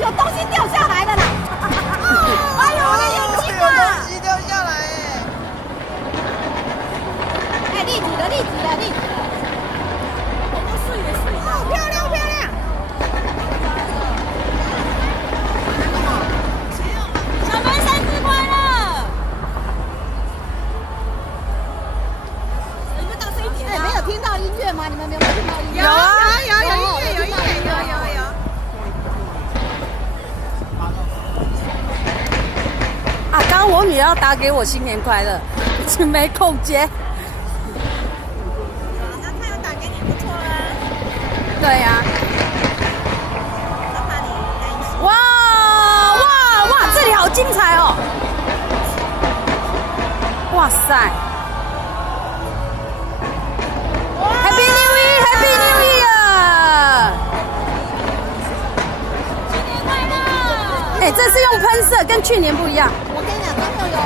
有东西掉下来了啦！哎呦，我的眼睛啊！有东西掉下来哎，立体的，立体的，立体的。好多碎的碎的。哦，漂亮漂亮！小班生日快乐！你们大声一点！哎，没有听到音乐吗？你们没有听到音乐？有啊，有音乐，有音乐，有。啊，刚刚我女儿要打给我新年快乐，已经没空接。那他有打给你，不错啊。对呀、他怕你担心。哇哇哇，这里好精彩哦！哇塞！Happy New Year，Happy New Year！新年快乐！哎，这是用喷射，跟去年不一样。我跟你讲，他们有